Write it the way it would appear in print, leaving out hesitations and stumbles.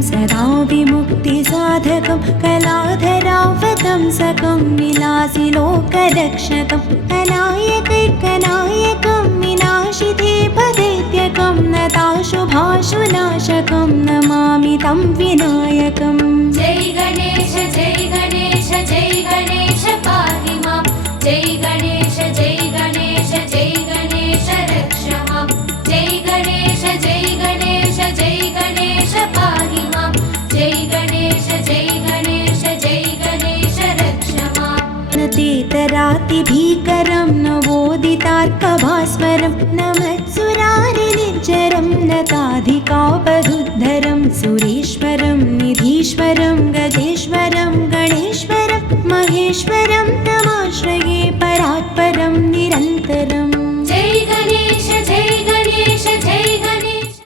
सदा विमुक्तिसाधकं कलाधरावतंसकं विलासि लोकरक्षकं कनायकैकनायकं विनाशिते पदैत्यकं नताशुभाशुनाशकं नमामि तं विनायकम्। जय गणेश पाहि मां। जय गणेश रक्ष मां। जय गणेश पाहि मां। जय गणेश रक्ष मां। नतेतरातिभीकरं नवोदितार्कभास्वरं नमत्सुरारिनिर्जरं नताधिकापदुद्धरं सुरेश्वरं निधीश्वरं गजेश्वरं गणेश्वरं महेश्वरं तमाश्रये परात्परं निरन्तरम्।